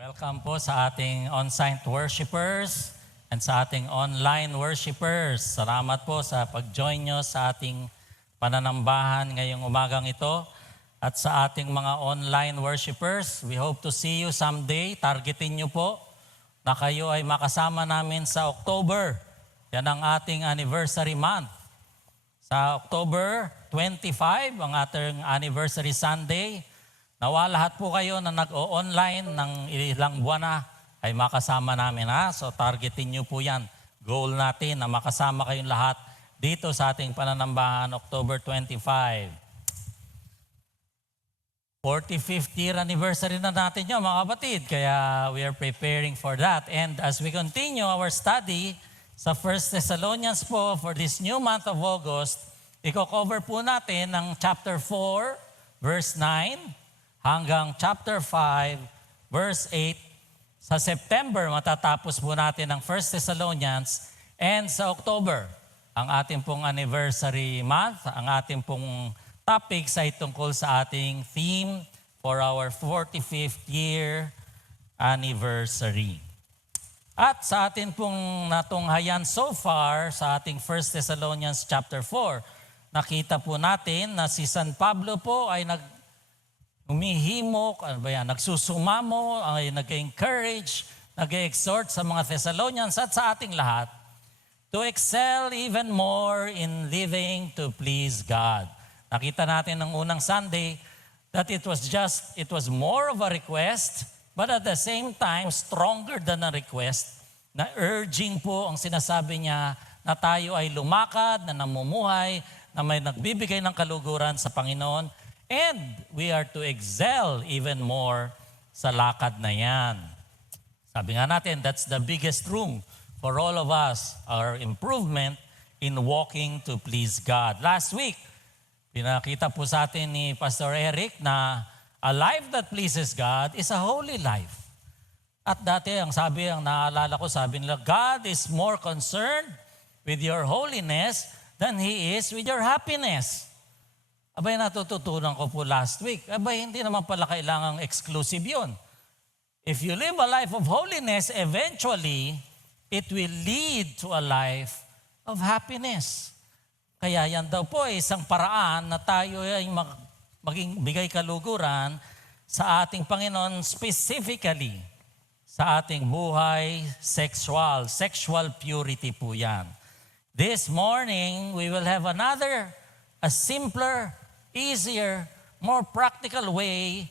Welcome po sa ating on-site worshipers and sa ating online worshipers. Salamat po sa pag-join nyo sa ating pananambahan ngayong umagang ito. At sa ating mga online worshipers, we hope to see you someday. Targetin nyo po na kayo ay makasama namin sa October. Yan ang ating anniversary month. Sa October 25, ang ating anniversary Sunday, nawa lahat po kayo na nag-o-online ng ilang buwan na ay makasama namin. So targetin nyo po yan. Goal natin na makasama kayong lahat dito sa ating pananambahan October 25. 45th year anniversary na natin yun mga kapatid. Kaya we are preparing for that. And as we continue our study sa 1 Thessalonians po for this new month of August, i-cover po natin ng chapter 4, verse 9, hanggang chapter 5, verse 8. Sa September, matatapos po natin ang 1 Thessalonians. And sa October, ang ating pong anniversary month, ang ating pong topics ay tungkol sa ating theme for our 45th year anniversary. At sa atin pong natunghayan so far sa ating 1 Thessalonians chapter 4, nakita po natin na si San Pablo po ay humihimok, nagsusumamo, ay nag-encourage, nag-exhort sa mga Thessalonians at sa ating lahat to excel even more in living to please God. Nakita natin ng unang Sunday that it was more of a request, but at the same time, stronger than a request, na urging po ang sinasabi niya na tayo ay lumakad, na namumuhay, na may nagbibigay ng kaluguran sa Panginoon. And we are to excel even more sa lakad na yan. Sabi nga natin, that's the biggest room for all of us, our improvement in walking to please God. Last week, pinakita po sa atin ni Pastor Eric na a life that pleases God is a holy life. At dati, ang naalala ko, sabi nila, God is more concerned with your holiness than He is with your happiness. Abay, natututunan ko po last week. Abay, hindi naman pala kailangang exclusive yun. If you live a life of holiness, eventually, it will lead to a life of happiness. Kaya yan daw po isang paraan na tayo ay maging bigay kaluguran sa ating Panginoon, specifically sa ating buhay sexual purity po yan. This morning, we will have a simpler, easier, more practical way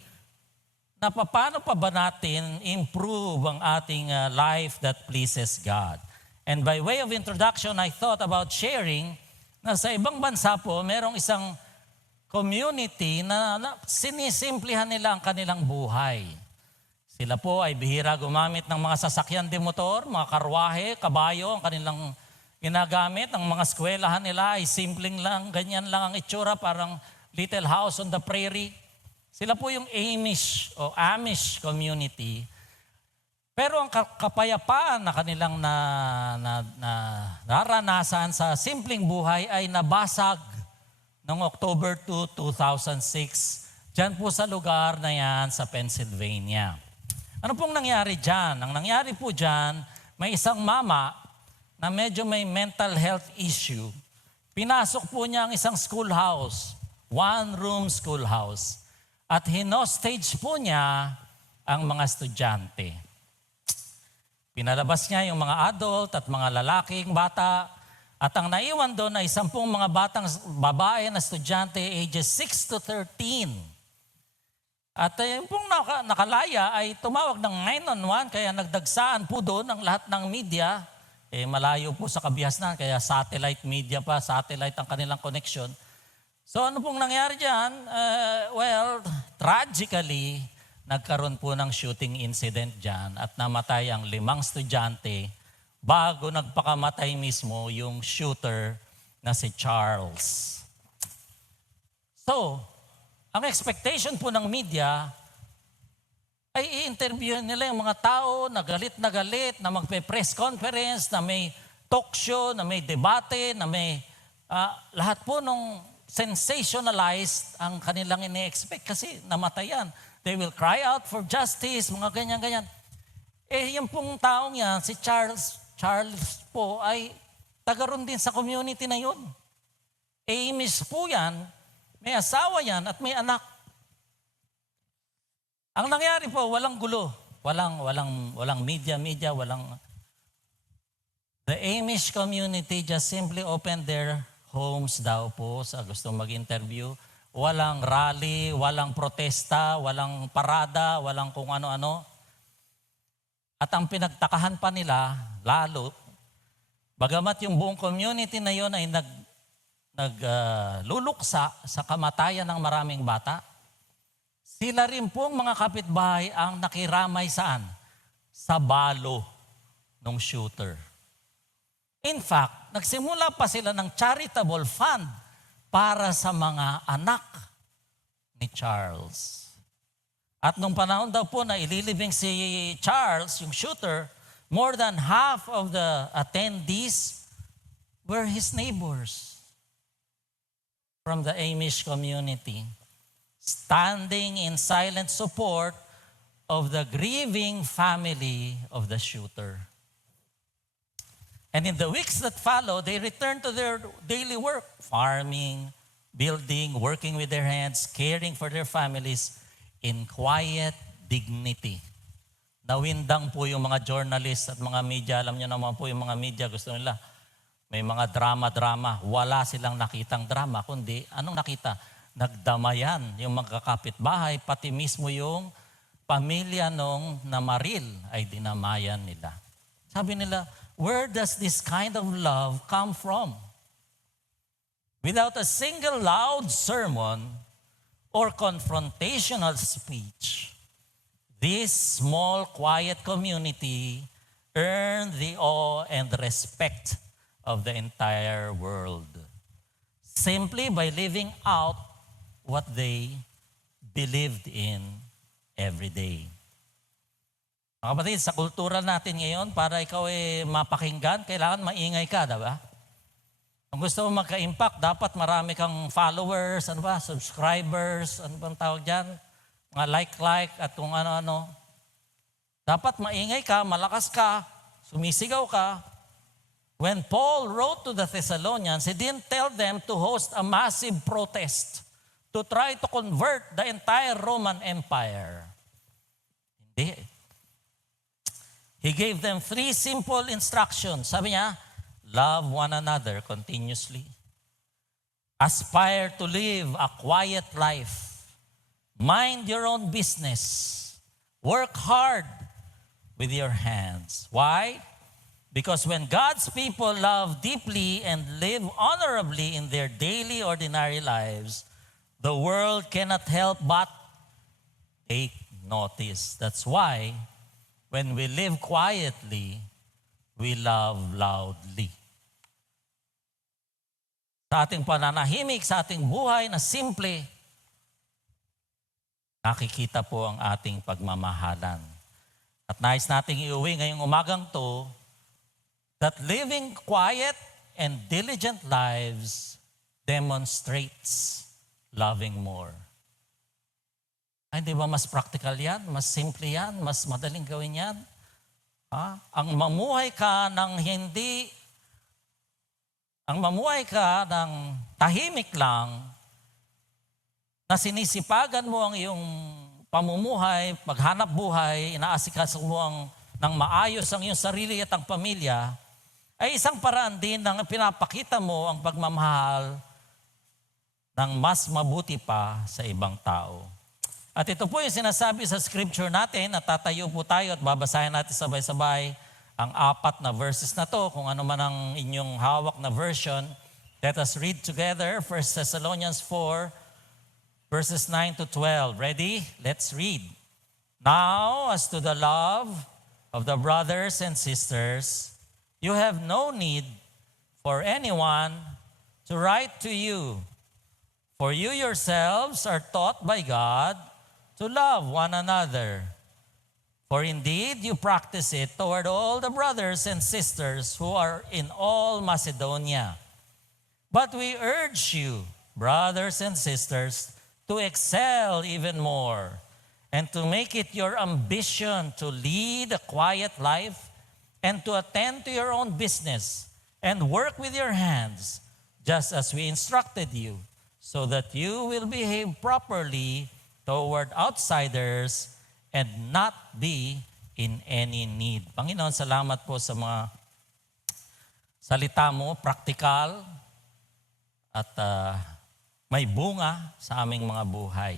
na paano pa ba natin improve ang ating life that pleases God. And by way of introduction, I thought about sharing na sa ibang bansa po, merong isang community na sinisimplihan nila ang kanilang buhay. Sila po ay bihira gumamit ng mga sasakyan de motor, mga karwahe, kabayo, ang kanilang ginagamit. Ang mga eskwelahan nila ay simpleng lang, ganyan lang ang itsura, parang little house on the prairie. Sila po yung Amish community. Pero ang kapayapaan na kanilang naranasan sa simpleng buhay ay nabasag noong October 2, 2006. Diyan po sa lugar na yan sa Pennsylvania. Ano pong nangyari dyan? Ang nangyari po dyan, may isang mama na medyo may mental health issue. Pinasok po niya ang isang schoolhouse, one-room schoolhouse. At hinostage po niya ang mga estudyante. Pinalabas niya yung mga adult at mga lalaking bata. At ang naiwan doon ay 10 mga batang babae na estudyante, ages 6 to 13. At yung pong nakalaya ay tumawag ng 911, kaya nagdagsaan po doon ang lahat ng media. Malayo po sa kabihasnan, kaya satellite media pa, satellite ang kanilang connection. So ano pong nangyari dyan? Tragically, nagkaroon po ng shooting incident dyan at namatay ang 5 estudyante bago nagpakamatay mismo yung shooter na si Charles. So, ang expectation po ng media ay i-interview nila yung mga tao na galit, na magpe-press conference, na may talk show, na may debate, na may lahat po nung sensationalized ang kanilang ini-expect kasi namatayan. They will cry out for justice, mga ganyan-ganyan. Yung pong taong yan, si Charles po ay taga ron din sa community na yun. Amish po yan, may asawa yan at may anak. Ang nangyari po, walang gulo. Walang media, walang... The Amish community just simply opened their homes daw po sa gustong mag-interview. Walang rally, walang protesta, walang parada, walang kung ano-ano. At ang pinagtakahan pa nila, lalo, bagamat yung buong community na yon ay nagluluksa sa kamatayan ng maraming bata, sila rin pong mga kapitbahay ang nakiramay saan? Sa balo ng shooter. In fact, nagsimula pa sila ng charitable fund para sa mga anak ni Charles. At nung panahon daw po na ililibing si Charles, yung shooter, more than half of the attendees were his neighbors from the Amish community, standing in silent support of the grieving family of the shooter. And in the weeks that followed, they returned to their daily work, farming, building, working with their hands, caring for their families in quiet dignity. Nawindang po yung mga journalists at mga media. Alam niyo naman po yung mga media, gusto nila may mga drama-drama. Wala silang nakitang drama, kundi anong nakita? Nagdamayan yung mga kapitbahay, pati mismo yung pamilya nung namaril ay dinamayan nila. Sabi nila, where does this kind of love come from? Without a single loud sermon or confrontational speech, this small, quiet community earned the awe and respect of the entire world, simply by living out what they believed in every day. Mga kapatid, sa kultura natin ngayon, para ikaw ay mapakinggan, kailangan maingay ka, diba? Kung gusto mo magka-impact, dapat marami kang followers, subscribers, ano bang tawag dyan? Mga like, at kung ano-ano. Dapat maingay ka, malakas ka, sumisigaw ka. When Paul wrote to the Thessalonians, he didn't tell them to host a massive protest to try to convert the entire Roman Empire. Hindi. He gave them 3 simple instructions. Sabi niya, love one another continuously. Aspire to live a quiet life. Mind your own business. Work hard with your hands. Why? Because when God's people love deeply and live honorably in their daily ordinary lives, the world cannot help but take notice. That's why when we live quietly, we love loudly. Sa ating pananahimik, sa ating buhay na simple, nakikita po ang ating pagmamahalan. At nais nating iuwi ngayong umagang to, that living quiet and diligent lives demonstrates loving more. Ay, di ba mas practical yan? Mas simple yan? Mas madaling gawin yan? Ang mamuhay ka ng tahimik lang, na sinisipagan mo ang iyong pamumuhay, paghanap buhay, inaasikaso mo ng maayos ang iyong sarili at ang pamilya, ay isang paraan din ng pinapakita mo ang pagmamahal ng mas mabuti pa sa ibang tao. At ito po yung sinasabi sa scripture natin, at tatayo po tayo at babasahin natin sabay-sabay ang 4 na verses na to, kung ano man ang inyong hawak na version. Let us read together 1 Thessalonians 4, verses 9 to 12. Ready? Let's read. Now, as to the love of the brothers and sisters, you have no need for anyone to write to you, for you yourselves are taught by God to love one another. For indeed, you practice it toward all the brothers and sisters who are in all Macedonia. But we urge you, brothers and sisters, to excel even more and to make it your ambition to lead a quiet life and to attend to your own business and work with your hands, just as we instructed you, so that you will behave properly toward outsiders and not be in any need. Panginoon, salamat po sa mga salita mo, praktikal at may bunga sa aming mga buhay.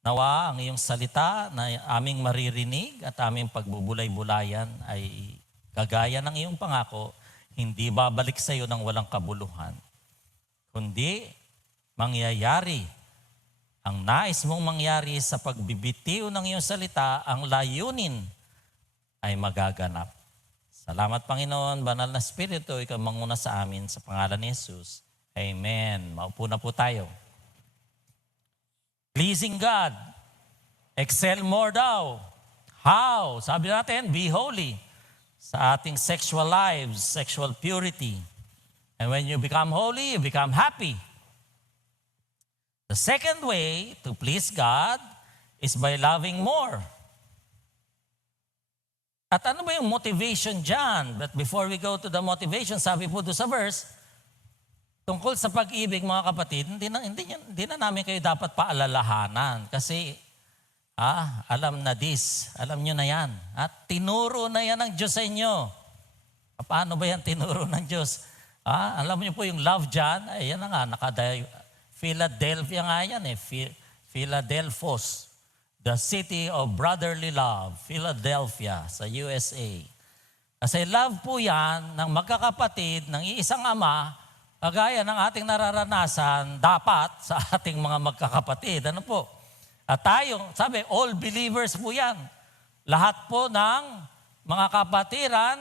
Nawa ang iyong salita na aming maririnig at aming pagbubulay-bulayan ay kagaya ng iyong pangako, hindi babalik sa iyo ng walang kabuluhan, kundi mangyayari ang nais mong mangyari sa pagbibitiw ng iyong salita, ang layunin ay magaganap. Salamat Panginoon, Banal na Espiritu, ikaw manguna sa amin sa pangalan ni Jesus. Amen. Maupo na po tayo. Pleasing God. Excel more daw. How? Sabi natin, be holy. Sa ating sexual lives, sexual purity. And when you become holy, you become happy. The second way to please God is by loving more. At ano ba yung motivation dyan? But before we go to the motivation, sabi po doon sa verse, tungkol sa pag-ibig, mga kapatid, hindi na namin kayo dapat paalalahanan. Kasi, alam na this. Alam nyo na yan. At tinuro na yan ng Diyos sa inyo. Paano ba yan tinuro ng Diyos? Alam nyo po yung love dyan, ay yan na nga, Philadelphia nga yan eh. Philadelphos. The city of brotherly love. Philadelphia sa USA. Kasi love po yan ng magkakapatid, ng iisang ama, kagaya ng ating nararanasan dapat sa ating mga magkakapatid. Ano po? At tayo, sabi, all believers po yan. Lahat po ng mga kapatiran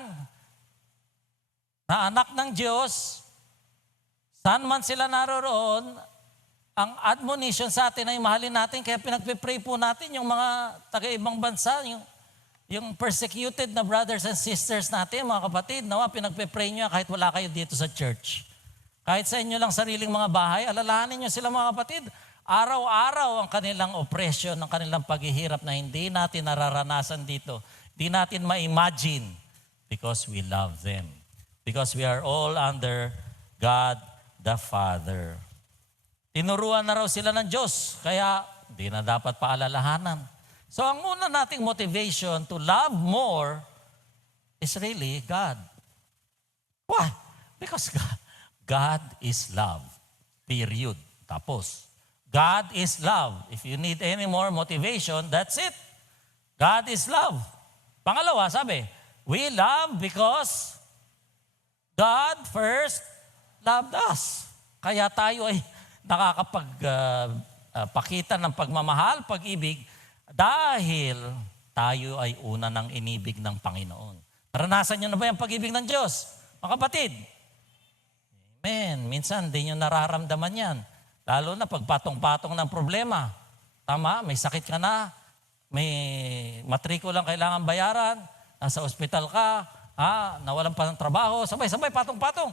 na anak ng Diyos, saan man sila naroroon, ang admonition sa atin ay mahalin natin, kaya pinagpipray po natin yung mga taga-ibang bansa, yung persecuted na brothers and sisters natin, mga kapatid, nawa pinagpipray nyo kahit wala kayo dito sa church. Kahit sa inyo lang sariling mga bahay, alalahanin nyo sila mga kapatid. Araw-araw ang kanilang oppression, ang kanilang paghihirap na hindi natin nararanasan dito. Hindi natin ma-imagine because we love them. Because we are all under God the Father. Tinuruan na raw sila ng Diyos, kaya hindi na dapat paalalahanan. So ang una nating motivation to love more is really God. Why? Because God is love. Period. Tapos. God is love. If you need any more motivation, that's it. God is love. Pangalawa, sabi, we love because God first loved us. Kaya tayo ay nakakapagpakita ng pagmamahal, pag-ibig, dahil tayo ay una ng inibig ng Panginoon. Naranasan nyo na ba yung pag-ibig ng Diyos? Mga kapatid, amen. Minsan, di nyo nararamdaman yan. Lalo na pag patong-patong ng problema. Tama, may sakit ka na, may matrikulang kailangan bayaran, nasa ospital ka, nawalan pa ng trabaho, sabay-sabay, patong-patong.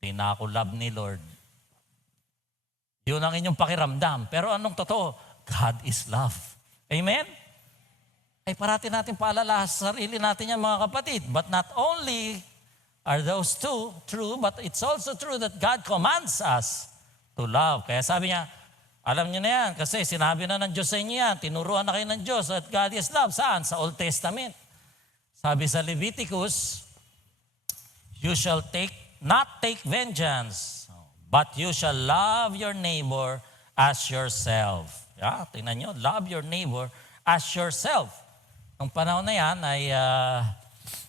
Di na ako love ni Lord. Yun ang inyong pakiramdam. Pero anong totoo? God is love. Amen? Ay parati natin paalala sa sarili natin yan, mga kapatid. But not only are those two true, but it's also true that God commands us to love. Kaya sabi niya, alam niyo na yan, kasi sinabi na ng Diyos sa inyo yan, tinuruan na kayo ng Diyos at God is love. Saan? Sa Old Testament. Sabi sa Leviticus, you shall not take vengeance, but you shall love your neighbor as yourself. Tingnan nyo, love your neighbor as yourself. Nung panahon na yan ay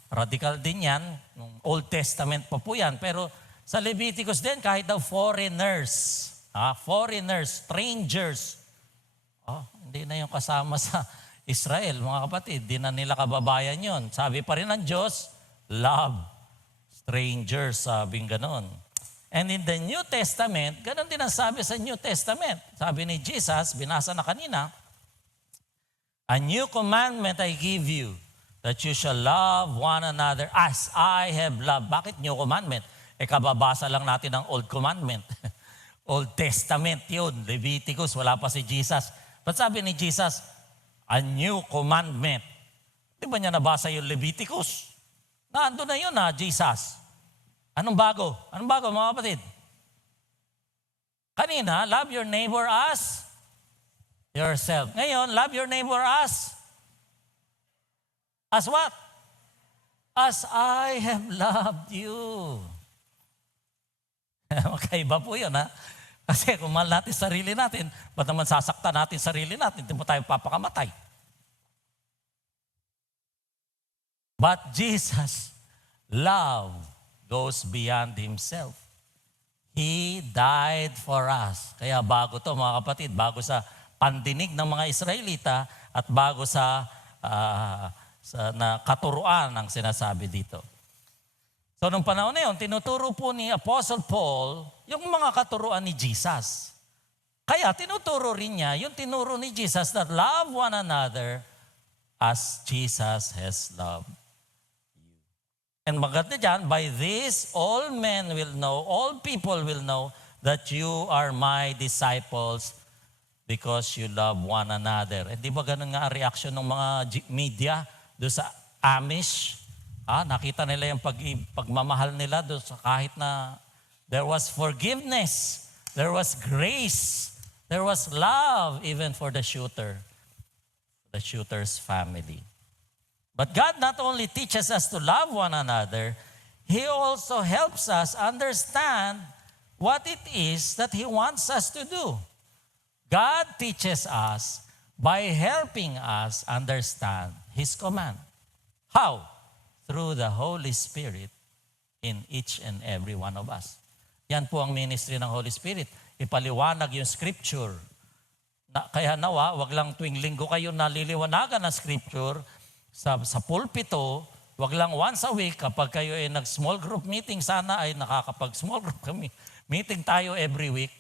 radical din yan. Nung Old Testament pa po yan. Pero sa Leviticus din, kahit daw foreigners, strangers, hindi na yung kasama sa Israel, mga kapatid. Di na nila kababayan yon. Sabi pa rin ng Diyos, love strangers, sabing ganon. And in the New Testament, ganon din ang sabi sa New Testament. Sabi ni Jesus, binasa na kanina, a new commandment I give you, that you shall love one another as I have loved. Bakit new commandment? Kababasa lang natin ang Old Commandment. Old Testament yun, Leviticus, wala pa si Jesus. But sabi ni Jesus, a new commandment. Di ba niya nabasa yung Leviticus? Nandun na yun Jesus. Anong bago? Anong bago mga kapatid? Kanina, love your neighbor as yourself. Ngayon, love your neighbor as what? As I have loved you. Magkaiba po yun Kasi kung mahal natin sarili natin, ba't naman sasaktan natin sarili natin? Hindi mo tayo papakamatay. But Jesus' love goes beyond Himself. He died for us. Kaya bago to mga kapatid, bago sa pandinig ng mga Israelita at bago sa katuruan ang sinasabi dito. So nung panahon na yun, tinuturo po ni Apostle Paul yung mga katuruan ni Jesus. Kaya tinuturo rin niya yung tinuro ni Jesus that love one another as Jesus has loved you. And maganda dyan, by this all men will know, all people will know that you are my disciples because you love one another. Eh di ba ganun nga ang reaction ng mga media doon sa Amish? Nakita nila yung pagmamahal nila doon sa kahit na there was forgiveness, there was grace, there was love even for the shooter's family. But God not only teaches us to love one another, He also helps us understand what it is that He wants us to do. God teaches us by helping us understand His command. How? Through the Holy Spirit in each and every one of us. Yan po ang ministry ng Holy Spirit. Ipaliwanag yung Scripture. Kaya nawa, wag lang tuwing linggo kayo naliliwanagan ng Scripture sa pulpito, wag lang once a week kapag kayo ay nag-small group meeting, sana ay nakakapag-small group meeting tayo every week.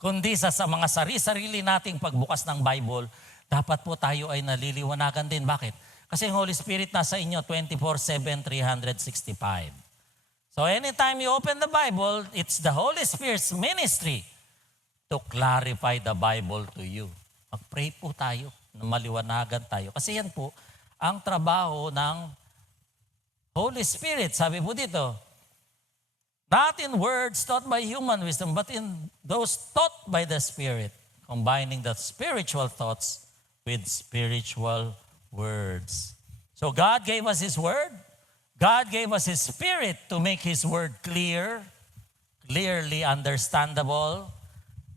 Kundi sa mga sarili nating pagbukas ng Bible, dapat po tayo ay naliliwanagan din. Bakit? Kasi yung Holy Spirit nasa inyo 24/7, 365. So anytime you open the Bible, it's the Holy Spirit's ministry to clarify the Bible to you. Mag-pray po tayo, na maliwanagan tayo. Kasi yan po ang trabaho ng Holy Spirit. Sabi po dito, not in words taught by human wisdom, but in those taught by the Spirit, combining the spiritual thoughts with spiritual words. So God gave us His Word. God gave us His Spirit to make His Word clearly understandable.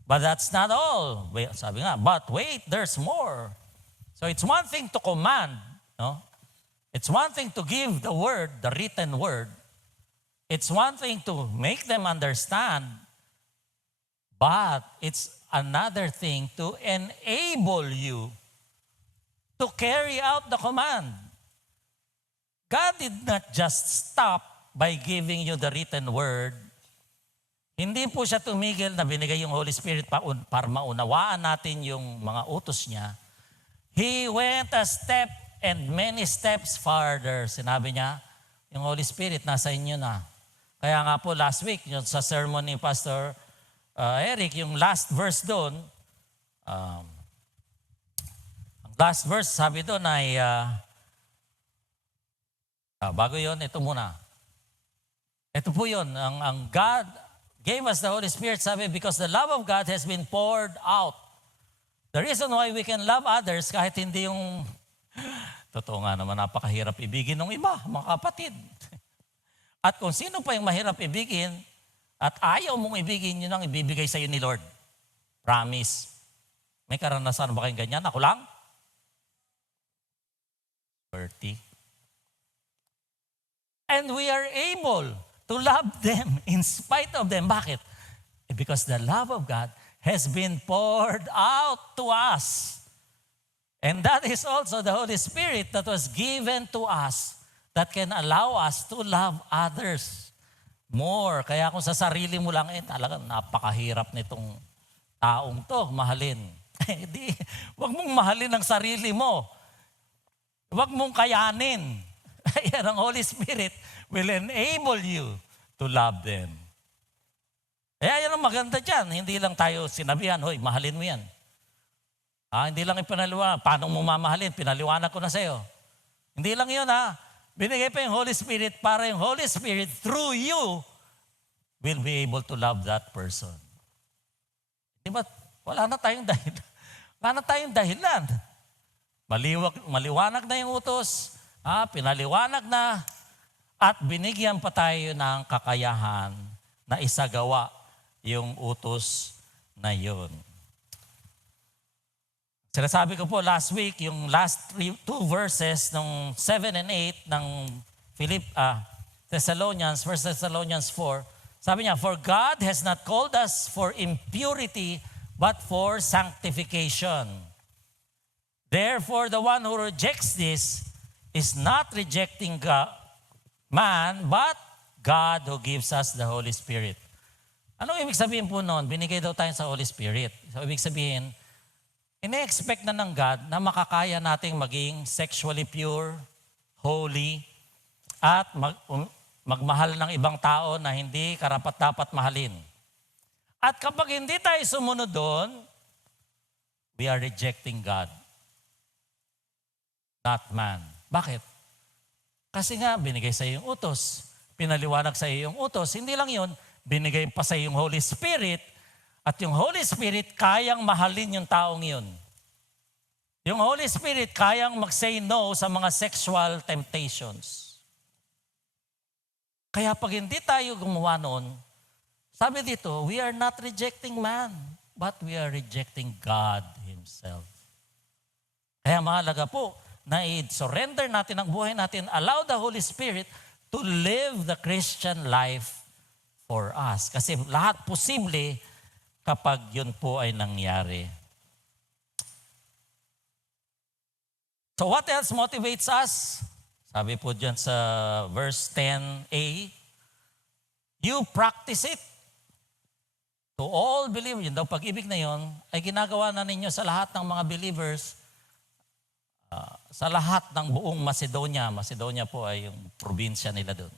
But that's not all. Sabi nga, but wait, there's more. So it's one thing to command. No? It's one thing to give the Word, the written Word. It's one thing to make them understand. But it's another thing to enable you to carry out the command. God did not just stop by giving you the written word. Hindi po siya tumigil na binigay yung Holy Spirit para maunawaan natin yung mga utos niya. He went a step and many steps farther. Sinabi niya, yung Holy Spirit nasa inyo na. Kaya nga po last week, yung sa sermon ni Pastor Eric, yung last verse doon, last verse, sabi doon ay, bago yon, ito muna. Ito po yun, ang God gave us the Holy Spirit, sabi, because the love of God has been poured out. The reason why we can love others, kahit hindi yung, totoo nga naman, napakahirap ibigin ng iba, mga kapatid. At kung sino pa yung mahirap ibigin, at ayaw mong ibigin, yun ang ibibigay sa iyo ni Lord. Promise. May karanasan ba kayong ganyan? Ako lang? 30. And we are able to love them in spite of them. Bakit? Because the love of God has been poured out to us. And that is also the Holy Spirit that was given to us that can allow us to love others more. Kaya kung sa sarili mo lang, talagang napakahirap nitong taong to, mahalin. Huwag mong mahalin ang sarili mo. Huwag mong kayanin. Yan ang Holy Spirit will enable you to love them. Kaya yan ang maganda dyan. Hindi lang tayo sinabihan, hoy, mahalin mo yan. Hindi lang ipinaliwanag. Paano mo mamahalin? Pinaliwanag ko na sa'yo. Hindi lang yun Binigay pa yung Holy Spirit para yung Holy Spirit through you will be able to love that person. Diba? Wala na tayong dahilan. Wala na tayong dahilan. Maliwanag na yung utos. Pinaliwanag na. At binigyan pa tayo ng kakayahan na isagawa yung utos na yun. Sinasabi ko po last week, yung last two verses ng 7 and 8 ng Thessalonians, 1 Thessalonians 4, sabi niya, "For God has not called us for impurity, but for sanctification. Therefore, the one who rejects this is not rejecting man, but God who gives us the Holy Spirit." Anong ibig sabihin po noon? Binigay daw tayo sa Holy Spirit. So, ibig sabihin, ine-expect na ng God na makakaya nating maging sexually pure, holy, at magmahal ng ibang tao na hindi karapat-dapat mahalin. At kapag hindi tayo sumunod doon, we are rejecting God, not man. Bakit? Kasi nga, binigay sa iyo yung utos. Pinaliwanag sa iyo yung utos. Hindi lang yun, binigay pa sa iyo yung Holy Spirit. At yung Holy Spirit, kayang mahalin yung taong yun. Yung Holy Spirit, kayang mag-say no sa mga sexual temptations. Kaya pag hindi tayo gumawa noon, sabi dito, we are not rejecting man, but we are rejecting God Himself. Kaya mahalaga po na i-surrender natin ang buhay natin, allow the Holy Spirit to live the Christian life for us. Kasi lahat posible kapag yun po ay nangyari. So what else motivates us? Sabi po dyan sa verse 10a, you practice it to all believers. Yun daw pag-ibig na yun ay ginagawa na ninyo sa lahat ng mga believers, sa lahat ng buong Macedonia. Macedonia po ay yung probinsya nila doon.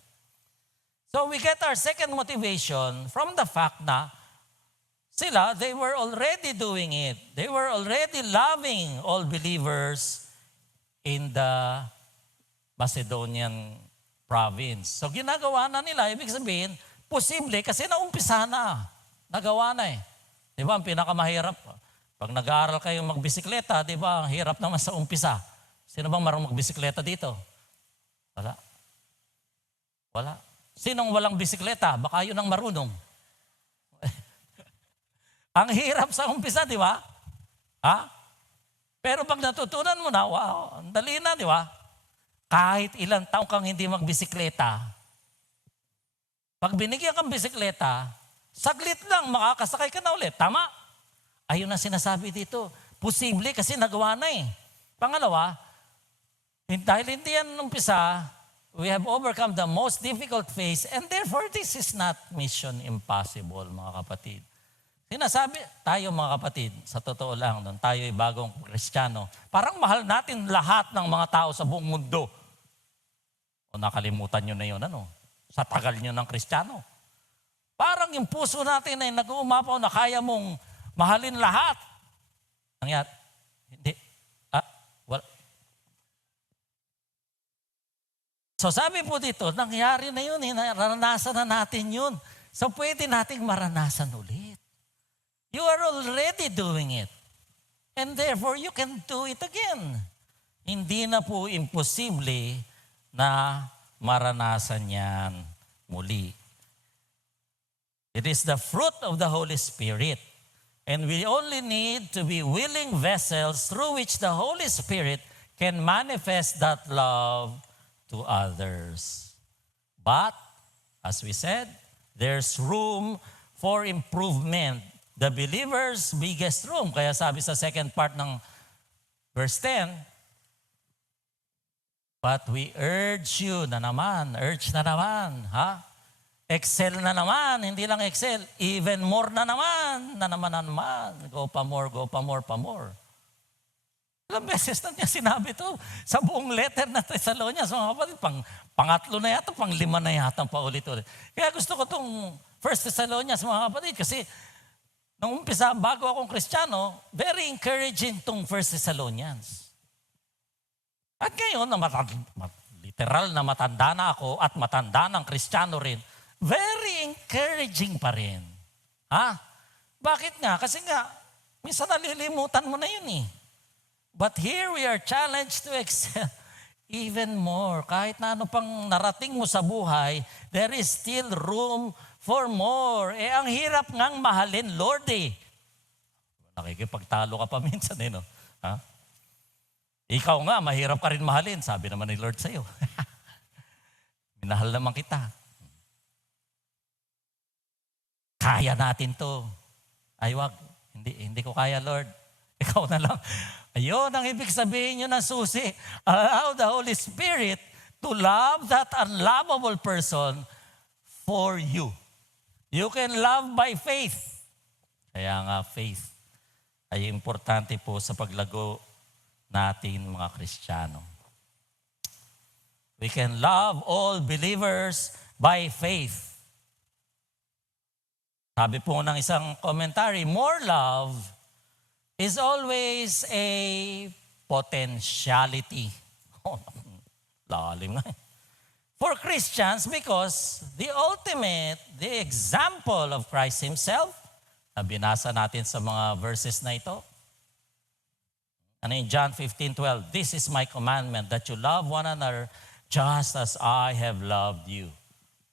So we get our second motivation from the fact na sila, they were already doing it. They were already loving all believers in the Macedonian province. So ginagawa na nila, ibig sabihin, posible kasi naumpisa na. Nagawa na eh. Di ba, ang pinakamahirap, pag nag-aaral kayo magbisikleta, di ba, ang hirap naman sa umpisa. Sino bang marunong magbisikleta dito? Wala. Wala. Sinong walang bisikleta? Baka yun ang marunong. Ang hirap sa umpisa, di ba? Pero pag natutunan mo na, wow, ang dali na, di ba? Kahit ilang taong kang hindi magbisikleta, pag binigyan kang bisikleta, saglit lang, makakasakay ka na ulit. Tama? Ayun ang sinasabi dito. Posible kasi nagawa na eh. Pangalawa, dahil hindi yan umpisa, we have overcome the most difficult phase and therefore this is not mission impossible, mga kapatid. Sinasabi, tayo mga kapatid, sa totoo lang, nung tayo ay bagong Kristiyano, parang mahal natin lahat ng mga tao sa buong mundo. O nakalimutan nyo na yun, sa tagal nyo ng Kristiyano. Parang yung puso natin ay nag-uumapaw na kaya mong mahalin lahat. Nangyari, hindi. Wala. So sabi po dito, nangyari na yun, naranasan na natin yun. So pwede nating maranasan ulit. You are already doing it. And therefore, you can do it again. Hindi na po imposible na maranasan yan muli. It is the fruit of the Holy Spirit. And we only need to be willing vessels through which the Holy Spirit can manifest that love to others. But, as we said, there's room for improvement. The believer's biggest room. Kaya sabi sa second part ng verse 10, but we urge you na naman, excel na naman, hindi lang excel, even more na naman. Go pa more. Ilang beses na niya sinabi ito sa buong letter na Thessalonians. Mga kapatid, pangatlo na yata, panglima na yata paulit-ulit. Kaya gusto ko itong 1 Thessalonians, mga kapatid, kasi Nung umpisa, bago akong Kristiyano, very encouraging tong First Thessalonians. At ngayon, literal na matanda na ako at matanda ng Kristiyano rin, very encouraging pa rin. Ha? Bakit nga? Kasi nga, minsan nalilimutan mo na yun eh. But here we are challenged to excel even more. Kahit na ano pang narating mo sa buhay, there is still room for more. Ang hirap ngang mahalin, Lord eh. Nakikipagtalo ka pa minsan eh, no? Ha? Ikaw nga, mahirap ka rin mahalin. Sabi naman ni Lord sa'yo. Minahal naman kita. Kaya natin to. Ay wag, hindi ko kaya, Lord. Ikaw na lang. Ayun ang ibig sabihin nyo ng susi. Allow the Holy Spirit to love that unlovable person for you. You can love by faith. Kaya nga faith ay importante po sa paglago natin mga Kristiyano. We can love all believers by faith. Sabi po ng isang commentary, more love is always a potentiality. Oh, lalim nga. For Christians, because the example of Christ Himself, na binasa natin sa mga verses na ito. Ano yung John 15:12? This is my commandment, that you love one another just as I have loved you.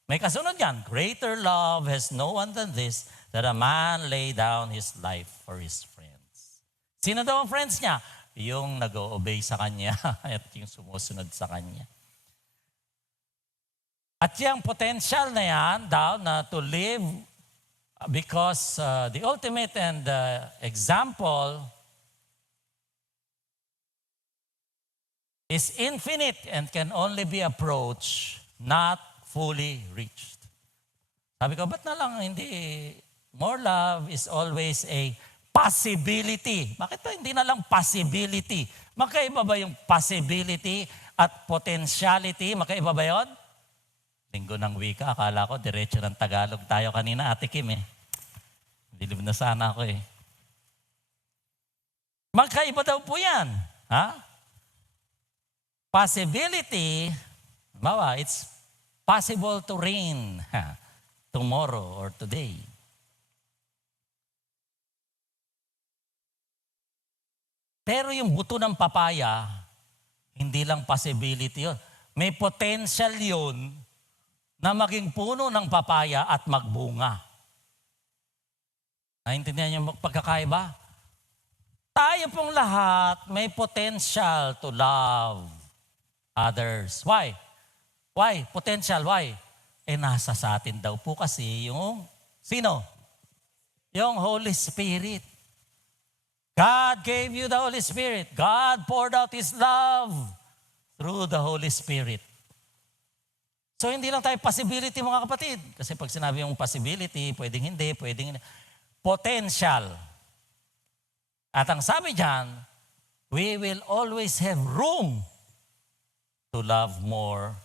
May kasunod yan, greater love has no one than this, that a man lay down his life for his friends. Sino daw ang friends niya? Yung nag-o-obey sa kanya at yung sumusunod sa kanya. At yung potential na yan daw na to live because the ultimate and example is infinite and can only be approached, not fully reached. Sabi ko, ba't na lang hindi, more love is always a possibility. Bakit ba hindi na lang possibility? Magkaiba ba yung possibility at potentiality? Magkaiba ba yun? Linggo ng wika, akala ko diretso ng Tagalog tayo kanina, Ate Kim eh. Bilib na sana ako eh. Magkaiba daw po yan. Ha? Possibility, bawa, it's possible to rain tomorrow or today. Pero yung buto ng papaya, hindi lang possibility yun. May potential yun na maging puno ng papaya at magbunga. Naintindihan niyo pagkakaiba? Tayo pong lahat may potential to love others. Why? Why? Potential, why? Nasa sa atin daw po kasi yung, sino? Yung Holy Spirit. God gave you the Holy Spirit. God poured out His love through the Holy Spirit. So hindi lang tayo possibility mga kapatid. Kasi pag sinabi yung possibility, pwedeng hindi, pwedeng hindi. Potential. At ang sabi dyan, we will always have room to love more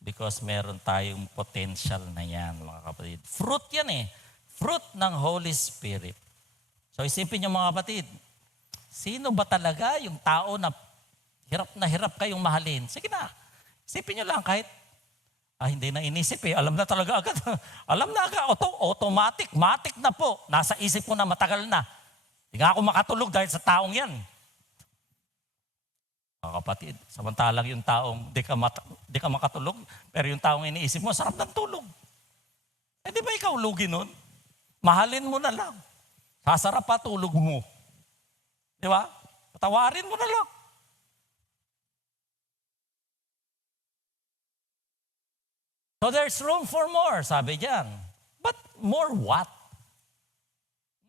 because meron tayong potential na yan, mga kapatid. Fruit yan eh. Fruit ng Holy Spirit. So isipin nyo mga kapatid, sino ba talaga yung tao na hirap kayong mahalin? Sige na, isipin nyo lang kahit hindi na inisip eh. Alam na talaga agad. Alam na agad, matik na po. Nasa isip ko na matagal na. Hindi nga ako makatulog dahil sa taong yan. Mga kapatid, samantalang yung taong di ka makatulog, pero yung taong iniisip mo, sarap ng tulog. Eh di ba ikaw lugi nun? Mahalin mo na lang. Sasarap pa tulog mo. Di ba? Patawarin mo na lang. So there's room for more, sabi diyan. But more what?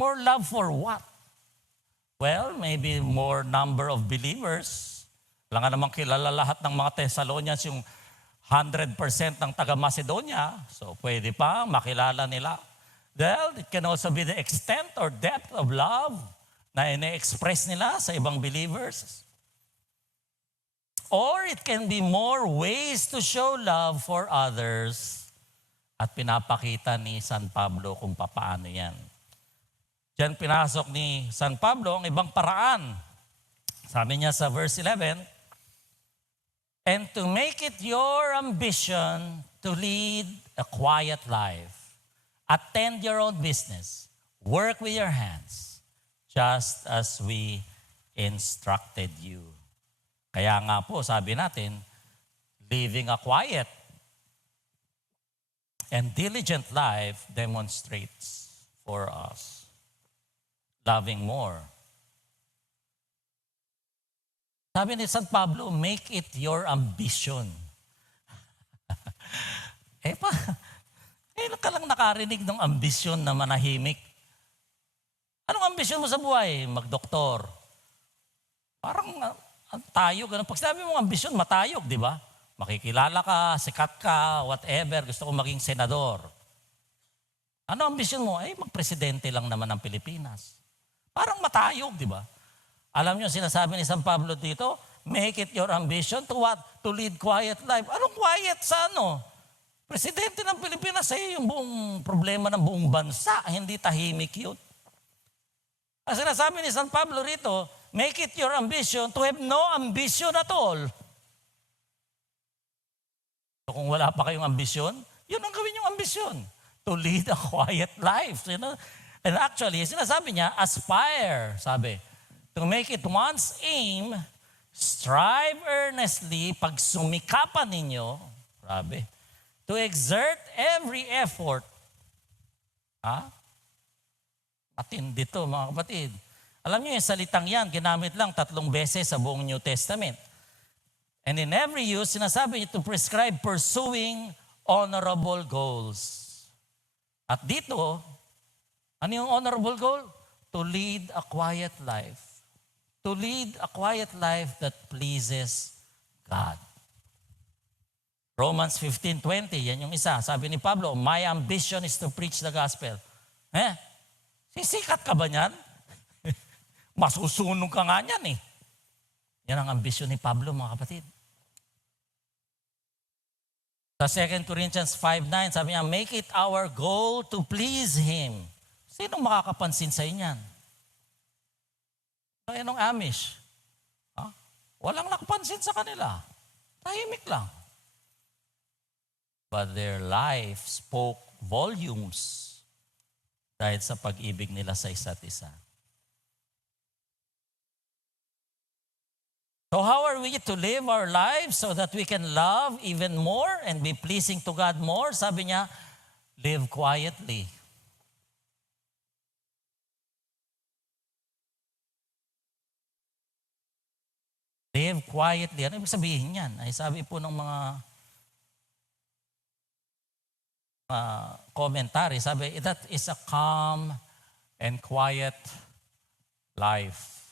More love for what? Well, maybe more number of believers. Wala nga namang kilala lahat ng mga Thessalonians yung 100% ng taga-Macedonia. So pwede pa makilala nila. Well, it can also be the extent or depth of love na ine-express nila sa ibang believers. Or it can be more ways to show love for others. At pinapakita ni San Pablo kung paano yan. Diyan pinasok ni San Pablo ang ibang paraan. Sabi niya sa verse 11, and to make it your ambition to lead a quiet life, attend your own business, work with your hands, just as we instructed you. Kaya nga po, sabi natin, living a quiet and diligent life demonstrates for us loving more. Sabi ni San Pablo, make it your ambition. Kailan ka lang nakarinig ng ambisyon na manahimik? Anong ambisyon mo sa buhay? Magdoktor. Parang tayo, ganun. Pag sinabi mong ambisyon, matayog, di ba? Makikilala ka, sikat ka, whatever. Gusto ko maging senador. Ano ambisyon mo? Magpresidente lang naman ng Pilipinas. Parang matayog, di ba? Alam niyo, sinasabi ni San Pablo dito, make it your ambition to what? To lead quiet life. Anong quiet sa ano? Presidente ng Pilipinas, yung buong problema ng buong bansa, hindi tahimik yun. Ang sinasabi ni San Pablo rito, make it your ambition to have no ambition at all. So kung wala pa kayong ambisyon, yun ang gawin yung ambisyon. To lead a quiet life. You know? And actually, sinasabi niya, aspire, sabi. To make it one's aim, strive earnestly, pag sumikapan ninyo, sabi, to exert every effort. Matindi to, mga kapatid. Alam niyo yung salitang yan, ginamit lang 3 beses sa buong New Testament. And in every use, sinasabi niya to prescribe pursuing honorable goals. At dito, ano yung honorable goal? To lead a quiet life. To lead a quiet life that pleases God. Romans 15:20, yan yung isa. Sabi ni Pablo, my ambition is to preach the gospel. Sisikat ka ba niyan? Masusunog ka nga niyan eh. Yan ang ambisyon ni Pablo, mga kapatid. Sa 2 Corinthians 5:9, sabi niya, make it our goal to please Him. Sinong makakapansin sa inyan? Anong Amish? Walang nakapansin sa kanila. Tahimik lang. But their life spoke volumes dahil sa pag-ibig nila sa isa't isa. So how are we to live our lives so that we can love even more and be pleasing to God more? Sabi niya, live quietly. Live quietly. Ano ibig sabihin yan? Ay sabi po ng mga commentary, sabi, that is a calm and quiet life.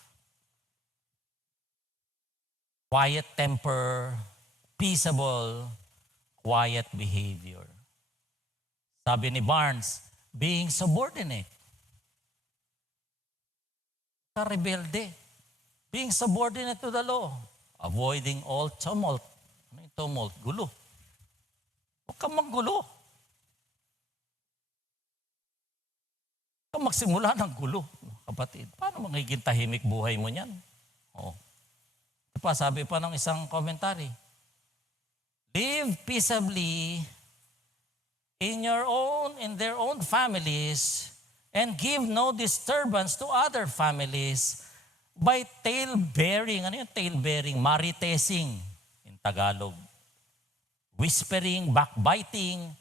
Quiet temper, peaceable, quiet behavior. Sabi ni Barnes, being subordinate. Rebelde. Being subordinate to the law. Avoiding all tumult. Ano yung tumult? Gulo. Huwag kang maggulo. Huwag kang magsimula ng gulo, kapatid. Paano magiging tahimik buhay mo niyan? Sabi pa ng isang commentary, live peaceably in their own families and give no disturbance to other families by tale-bearing. Ano yung tale-bearing? Maritesing in Tagalog. Whispering, backbiting,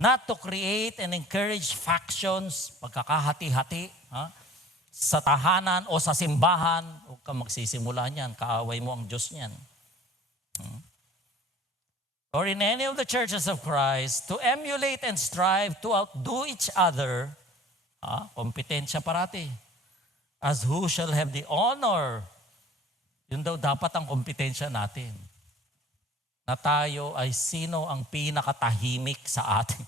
not to create and encourage factions, pagkakahati-hati, sa tahanan o sa simbahan. Huwag kang magsisimula niyan, kaaway mo ang Diyos niyan. Or in any of the churches of Christ, to emulate and strive to outdo each other, kompetensya parati, as who shall have the honor. Yun daw dapat ang kompetensya natin. Na tayo ay sino ang pinakatahimik sa atin,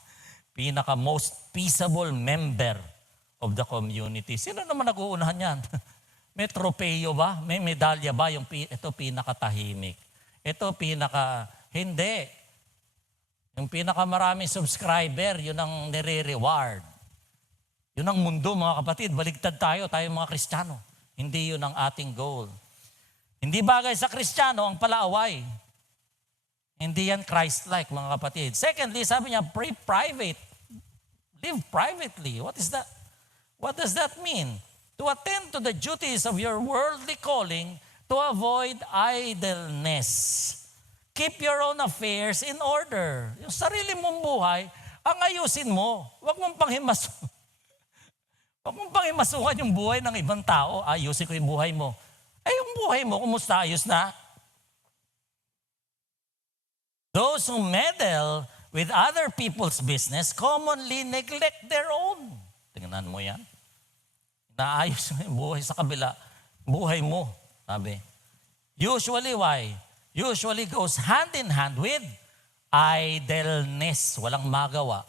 pinaka-most peaceable member of the community. Sino naman nag-uunahan yan? May tropeyo ba? May medalya ba? Ito pinakatahimik. Ito hindi. Yung pinakamaraming subscriber, yun ang nire-reward. Yun ang mundo, mga kapatid. Baligtad tayo mga Kristiyano. Hindi yun ang ating goal. Hindi bagay sa Kristiyano ang palaaway. Hindi yan Christ-like, mga kapatid. Secondly, sabi niya, pray private. Live privately. What is that? What does that mean? To attend to the duties of your worldly calling, to avoid idleness. Keep your own affairs in order. Yung sarili mong buhay, ang ayusin mo. Huwag mong Huwag mong pangimasukan yung buhay ng ibang tao. Ayusin ko yung buhay mo. Yung buhay mo, kumusta? Ayos na? Those who meddle with other people's business commonly neglect their own. Tingnan mo yan. Naayos mo yung buhay sa kabila. Buhay mo, sabi. Usually, why? Usually goes hand in hand with idleness. Walang magawa.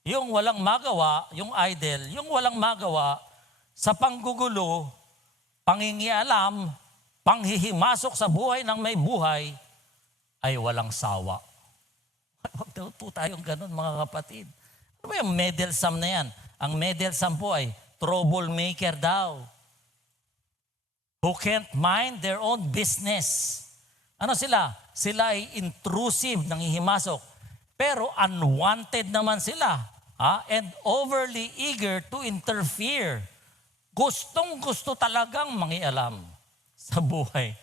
Yung walang magawa, yung idle, yung walang magawa sa panggugulo, pangingialam, panghihimasok sa buhay ng may buhay, ay walang sawa. Huwag daw po tayong ganun, mga kapatid. Ano ba yung meddlesome na yan? Ang meddlesome po ay troublemaker daw. Who can't mind their own business. Ano sila? Sila ay intrusive, nanghihimasok. Pero unwanted naman sila. And overly eager to interfere. Gustong-gusto talagang mangialam sa buhay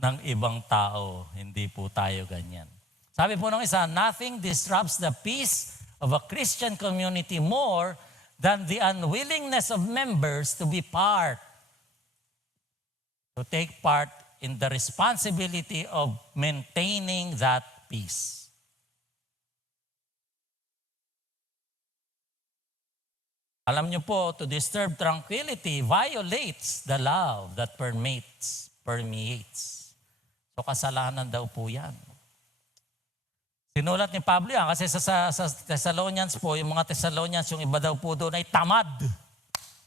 ng ibang tao. Hindi po tayo ganyan. Sabi po ng isa, nothing disrupts the peace of a Christian community more than the unwillingness of members to take part in the responsibility of maintaining that peace. Alam niyo po, to disturb tranquility violates the love that permeates. So kasalanan daw po yan. Sinulat ni Pablo yan kasi sa Thessalonians po, yung mga Thessalonians, yung iba daw po doon ay tamad,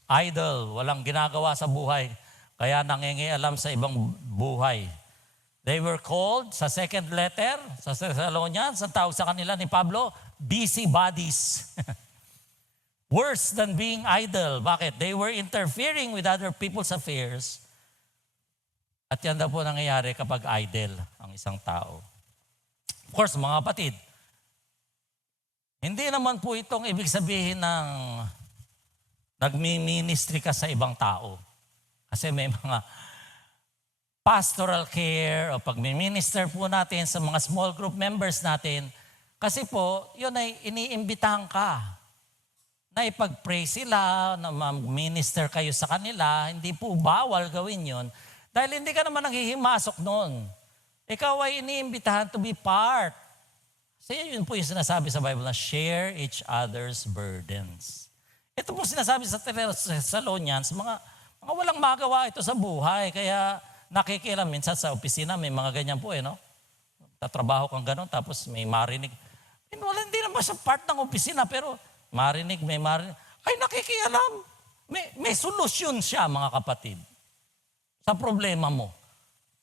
idle, walang ginagawa sa buhay. Kaya nangingialam sa ibang buhay. They were called sa second letter, sa Thessalonians, ang tawag sa kanila ni Pablo, busybodies. Worse than being idle. Bakit? They were interfering with other people's affairs. At yan daw po nangyayari kapag idle ang isang tao. Of course, mga kapatid, hindi naman po itong ibig sabihin ng nagmi-ministry ka sa ibang tao. Kasi may mga pastoral care o pag-minister po natin sa mga small group members natin. Kasi po, yun ay iniimbitahan ka na ipag-pray sila, na mag-minister kayo sa kanila. Hindi po bawal gawin yun. Dahil hindi ka naman nanghihimasok noon. Ikaw ay iniimbitahan to be part. Kasi yun po yung sinasabi sa Bible na share each other's burdens. Ito po sinasabi sa Thessalonians, mga walang magawa ito sa buhay. Kaya nakikialam minsan sa opisina, may mga ganyan po no? Tatrabaho kang gano'n, tapos may marinig. Wala, hindi naman sa part ng opisina, pero marinig. Ay, nakikialam. May solusyon siya, mga kapatid, sa problema mo.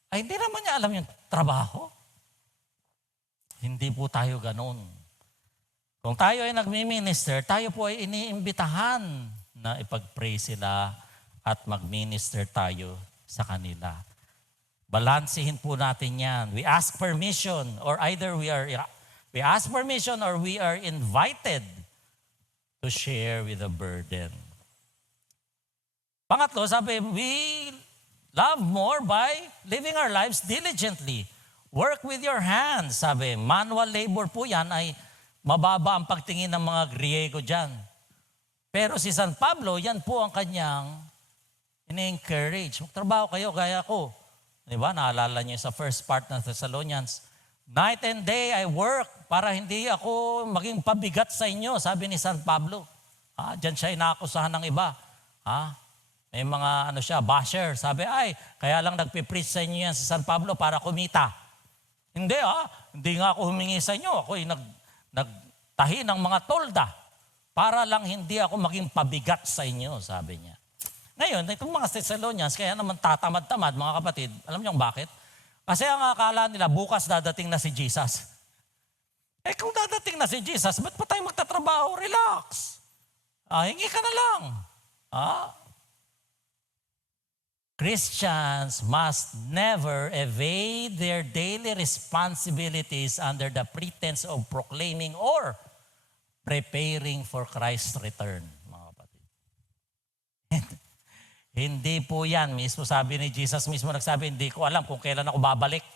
Ay, hindi naman niya alam yung trabaho. Hindi po tayo ganun. Kung tayo ay nagmi-minister, tayo po ay iniimbitahan na ipag-pray sila at mag-minister tayo sa kanila. Balansehin po natin yan. We ask permission or either we ask permission or we are invited to share with the burden. Pangatlo, sabi, we love more by living our lives diligently. Work with your hands, sabi. Manual labor po yan ay mababa ang pagtingin ng mga Griego dyan. Pero si San Pablo, yan po ang kanyang ini-encourage. Magtrabaho kayo gaya ko. Di ba? Naalala niyo sa first part ng Thessalonians, night and day I work para hindi ako maging pabigat sa inyo, sabi ni San Pablo. Diyan siya inaakusahan ng iba. May mga basher. Sabi, kaya lang nagpipreach sa inyo yan si San Pablo para kumita. Hindi nga ako humingi sa inyo. Ako ay nagtahi ng mga tolda para lang hindi ako maging pabigat sa inyo, sabi niya. Ngayon, itong mga Thessalonians, kaya naman tatamad-tamad, mga kapatid, alam niyo bakit? Kasi ang akala nila, bukas dadating na si Jesus. Kung dadating na si Jesus, ba't pa tayo magtatrabaho? Relax. Hingi ka na lang. Ah, Christians must never evade their daily responsibilities under the pretense of proclaiming or preparing for Christ's return, mga kapatid. Hindi po yan. Mismo sabi ni Jesus, mismo nagsabi, hindi ko alam kung kailan ako babalik.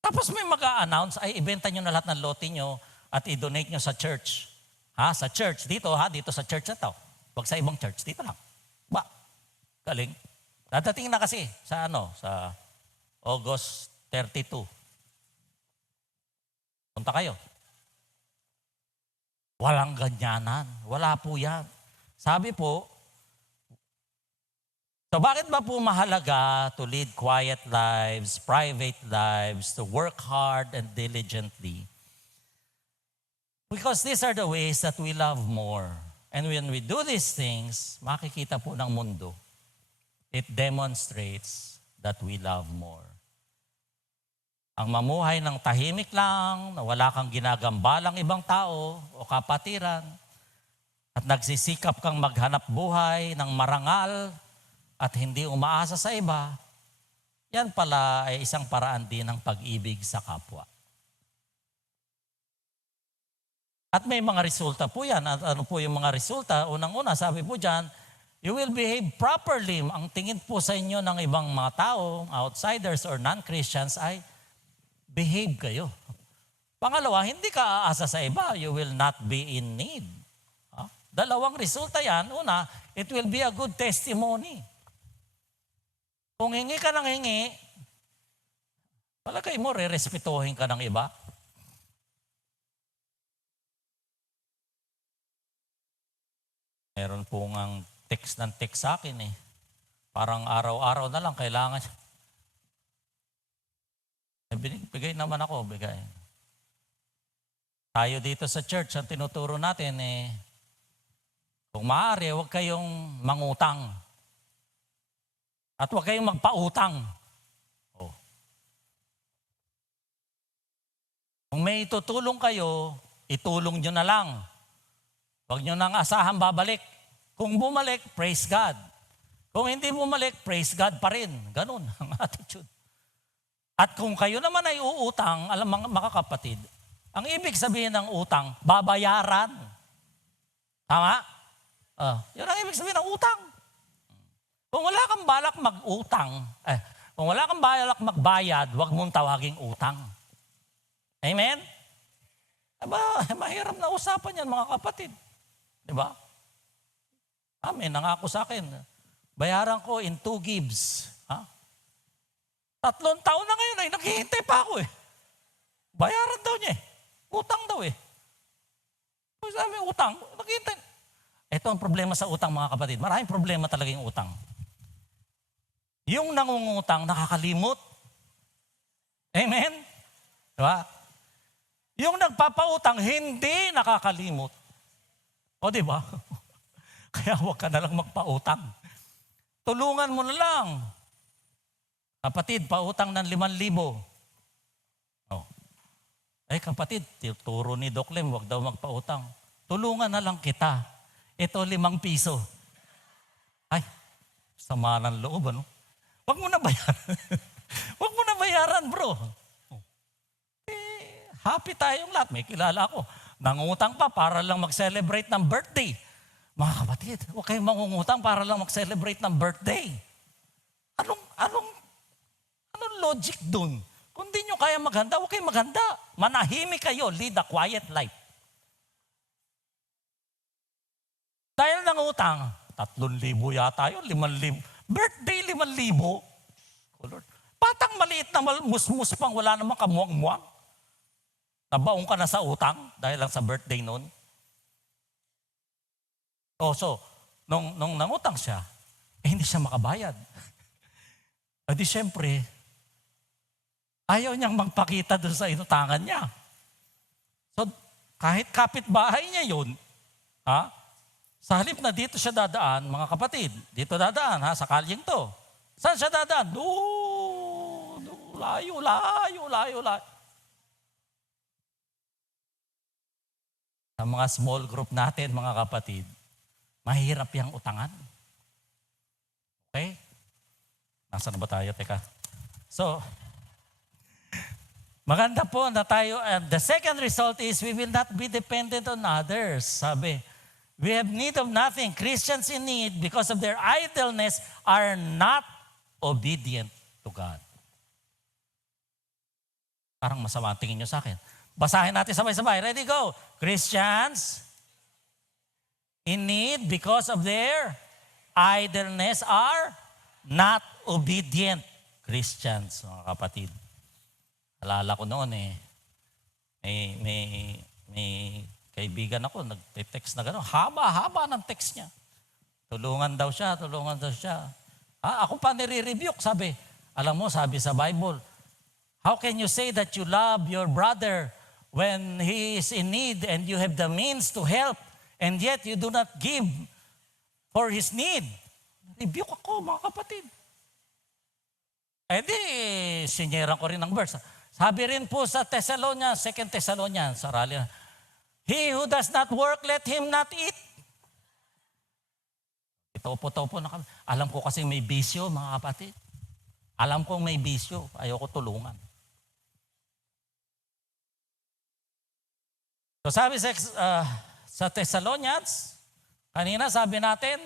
Tapos may mag-a-announce, ay ibenta nyo na lahat ng lote nyo at i-donate nyo sa church. Sa church. Dito sa church na to. Huwag sa ibang church. Dito lang. Galing. Dadating na kasi sa August 32. Punta kayo. Walang ganyanan. Wala po yan. Sabi po, so bakit ba po mahalaga to lead quiet lives, private lives, to work hard and diligently? Because these are the ways that we love more. And when we do these things, makikita po ng mundo. It demonstrates that we love more. Ang mamuhay ng tahimik lang, na wala kang ginagambalang ibang tao o kapatiran, at nagsisikap kang maghanap buhay ng marangal at hindi umaasa sa iba, yan pala ay isang paraan din ng pag-ibig sa kapwa. At may mga resulta po yan. At ano po yung mga resulta? Unang-una, sabi po dyan, you will behave properly. Ang tingin po sa inyo ng ibang mga tao, outsiders or non-Christians ay behave kayo. Pangalawa, hindi ka aasa sa iba. You will not be in need. Dalawang resulta yan. Una, it will be a good testimony. Kung hingi ka ng hingi, palagay mo, re-respetuhin ka ng iba. Meron po ngang text sa akin eh. Parang araw-araw na lang kailangan. Bigay naman ako, bigay. Tayo dito sa church, ang tinuturo natin eh, kung maaari, huwag kayong mangutang. At huwag kayong magpautang. Oh. Kung may itutulong kayo, itulong nyo na lang. Huwag nyo nang asahan babalik. Kung bumalik, praise God. Kung hindi bumalik, praise God pa rin. Ganun ang attitude. At kung kayo naman ay uutang, alam mga kapatid, ang ibig sabihin ng utang, babayaran. Tama? Yun ang ibig sabihin ng utang. Kung wala kang balak mag-utang, kung wala kang balak magbayad, huwag mong tawaging utang. Amen? Mahirap na usapan yan mga kapatid. Diba? May nangako sa akin. Bayaran ko in 2 gives. 3 taon na ngayon ay naghihintay pa ako eh. Bayaran daw niya eh. Utang daw eh. Sabi, utang. Naghihintay. Ito ang problema sa utang mga kapatid. Maraming problema talaga yung utang. Yung nangungutang, nakakalimot. Amen? Diba? Yung nagpapautang, hindi nakakalimot. O diba? Kaya huwag ka na lang magpautang. Tulungan mo na lang. Kapatid, pautang ng 5,000. Kapatid, turo ni Doc Lem, huwag daw magpautang. Tulungan na lang kita. Ito 5 piso. Sama ng loob, ano? Huwag mo na bayaran. Huwag mo na bayaran, bro. Happy tayong lahat. May kilala ako. Nangutang pa para lang mag-celebrate ng birthday. Mga kapatid, huwag kayong mangungutang para lang mag-celebrate ng birthday. Anong logic dun? Kung di nyo kaya maghanda, huwag kayong maghanda. Manahimik kayo, lead a quiet life. Dahil nangutang, 3,000 yata yun, 5,000. Birthday, 5,000. Oh Lord. Patang maliit na musmus pang wala namang kamuang-muang. Nabaong ka na sa utang dahil lang sa birthday noon. So, nung nangutang siya, hindi siya makabayad. Di siyempre, ayaw niyang magpakita doon sa inutangan niya. So, kahit kapitbahay niya yun, sa halip na dito siya dadaan, mga kapatid, dito dadaan, sa kalyeng to. Saan siya dadaan? Layo. sa mga small group natin, mga kapatid, mahirap yung utangan. Okay? Nasaan na ba tayo? Teka. So, maganda po na tayo, the second result is we will not be dependent on others. Sabi, we have need of nothing. Christians in need, because of their idleness, are not obedient to God. Parang masama ang tingin nyo sa akin. Basahin natin sabay-sabay. Ready, go. Christians in need, because of their idleness, are not obedient. Christians, mga kapatid. Alala ko noon may kaibigan ako, nag-text na gano'n. Haba-haba ng text niya. Tulungan daw siya. Ako pa nire-rebuke, sabi. Alam mo, sabi sa Bible, how can you say that you love your brother when he is in need and you have the means to help and yet you do not give for his need? Rebuke ako, mga kapatid. Eh di, sinyeran ko rin ang verse. Sabi rin po sa Thessalonians, 2 Thessalonians, sarali na, he who does not work, let him not eat. Topo-topo na kami. Alam ko kasi may bisyo, mga kapatid. Alam kong may bisyo, ayoko tulungan. So sabi sa Thessalonians, kanina sabi natin,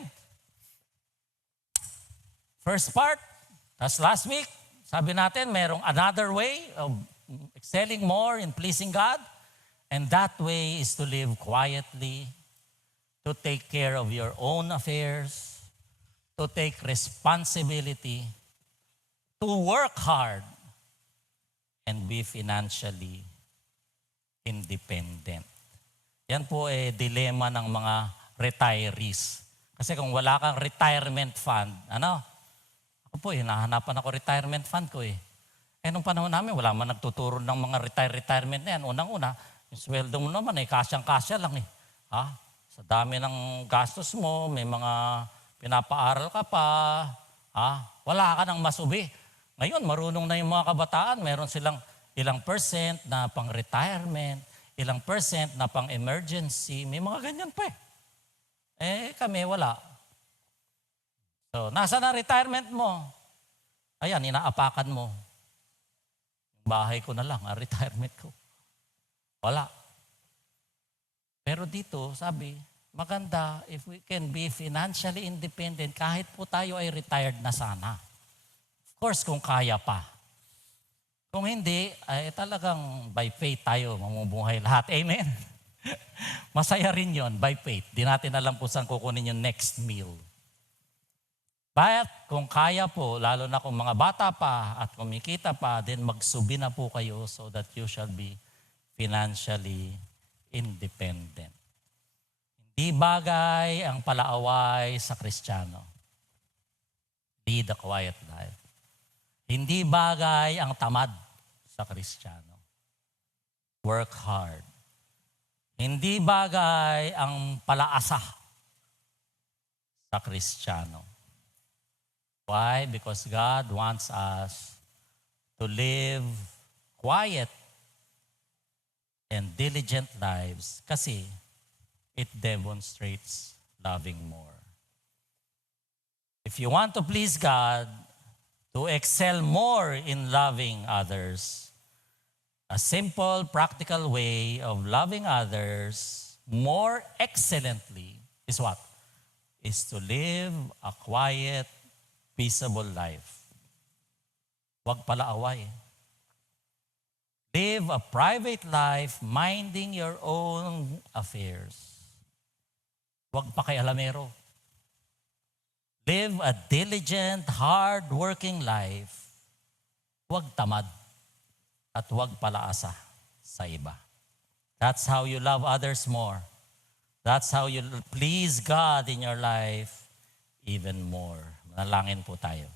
first part, as last week, sabi natin, merong another way of excelling more in pleasing God. And that way is to live quietly, to take care of your own affairs, to take responsibility, to work hard, and be financially independent. Yan po dilema ng mga retirees. Kasi kung wala kang retirement fund, ako po, hinahanapan ako retirement fund ko . Nung panahon namin, wala man nagtuturo ng mga retirement na yan. Unang-una, yung sweldo mo naman, kasyang-kasya lang . Sa dami ng gastos mo, may mga pinapaaral ka pa, wala ka nang masubi. Ngayon, marunong na yung mga kabataan, meron silang ilang percent na pang-retirement, ilang percent na pang-emergency, may mga ganyan pa . Kami wala. So, nasa na retirement mo? Ayan, inaapakan mo. Yung bahay ko na lang, retirement ko. Wala. Pero dito, sabi, maganda if we can be financially independent kahit po tayo ay retired na sana. Of course, kung kaya pa. Kung hindi, ay talagang by faith tayo mamumuhay lahat. Amen? Masaya rin yon by faith. Di natin alam kung saan kukunin yung next meal. But kung kaya po, lalo na kung mga bata pa at kumikita pa, then magsubi na po kayo so that you shall be financially independent. Hindi bagay ang palaaway sa Kristiyano. Lead a quiet life. Hindi bagay ang tamad sa Kristiyano. Work hard. Hindi bagay ang palaasa sa Kristiyano. Why? Because God wants us to live quiet and diligent lives kasi it demonstrates loving more. If you want to please God, to excel more in loving others, a simple, practical way of loving others more excellently is what? Is to live a quiet, peaceable life. Huwag palaaway. Live a private life minding your own affairs. Huwag pakialamero. Live a diligent, hard-working life. Huwag tamad at huwag palaasa sa iba. That's how you love others more. That's how you please God in your life even more. Manalangin po tayo.